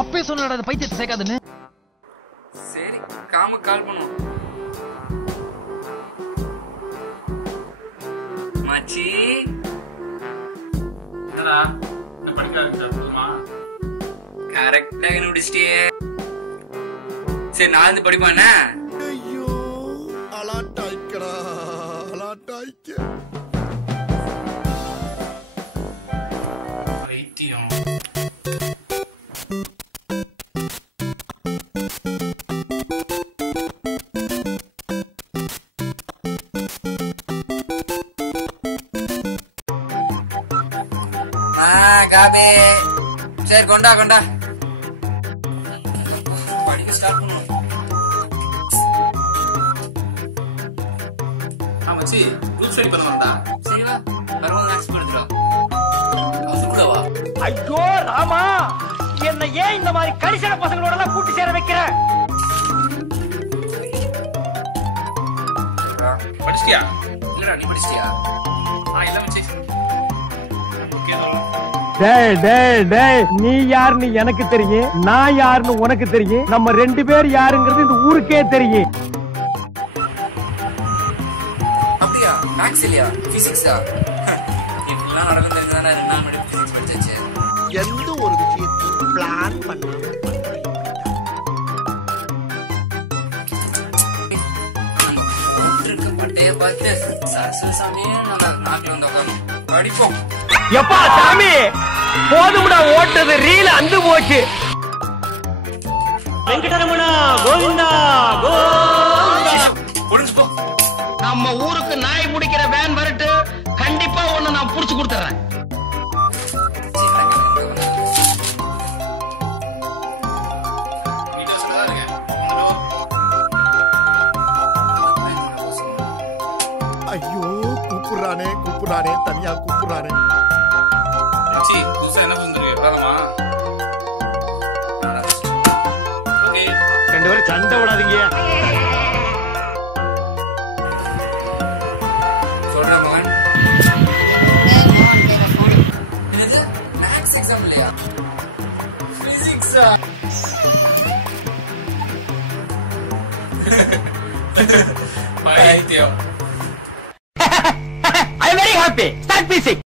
அப்பே சொன்னடா அந்த பைத்தியத்தை சேர்க்காதுன்னு. சரி காம கால் பண்ணுவோம். மச்சி என்னடா என்ன படிக்காதுமா? கரெக்டா கண்டுபிடிச்சிட்டியே. சரி நான் வந்து படிப்பானே. ஐயோ அலாட்டாய்க்கடா அலாட்டாய்க்க. வைத்தியம் காபி. சரி கொண்டா கொண்டா. படிக்க ஸ்டார்ட் பண்ணுவோம். மச்சி குரூப் ஸ்டடி பண்ண வந்தா. சரி வா வரும்போது மேக்ஸ் எடுத்துடா. சுடுவா. ஐயோ ராமா, என்ன ஏன் இந்த மாதிரி கடிசன பசங்களோட எல்லாம் கூட்டி சேர வைக்கிற? படிச்சிட்டியா? இல்லடா நீ படிச்சிட்டியா? இல்ல மச்சி. டேய் டேய் டேய், நீ யாருன்னு எனக்கு தெரியும், நான் யாருன்னு உனக்கு தெரியும், நம்ம ரெண்டு பேர் யாருங்கிறது இந்த ஊருக்கே தெரியும். அப்படியா? மேக்ஸ் இல்லையா? பிசிக்ஸா? இப்படிலாம் நடக்கும் தெரிஞ்சதானே 2 நாள் முன்னாடி பிசிக்ஸ் படிச்சாச்சு. எந்த ஒரு விஷயத்தையும் பிளான் பண்ணாம பட்டைய பார்த்து சரஸ்வசாமியே நம்ம நாட்டில் வந்து உட்காந்து படிப்போம். எப்பா சாமி போதும்டா, ஓட்டது ரீல் அந்து போச்சு. வெங்கடரமணா கோவிந்தா கோவிந்தா. புரிஞ்சுக்கோ. நம்ம ஊருக்கு நாய் முடிக்கிற வேன் வரட்டு, கண்டிப்பா ஒண்ணு நான் புடிச்சு கொடுத்துறேன். ஐயோ கூப்பிடுறானே கூப்பிடுறானே தனியா கூப்பிடுறானே. மச்சி புதுசா என்ன புரிஞ்சுருக்கு வரலாமா? ஓகே ரெண்டு பேரும் சண்டை விடாதீங்க. சொல்றேன் மகன். இது மேக்ஸ் எக்ஸாம் இல்லையா? பிசிக்ஸா? வைத்தியம். I am very happy. Start music.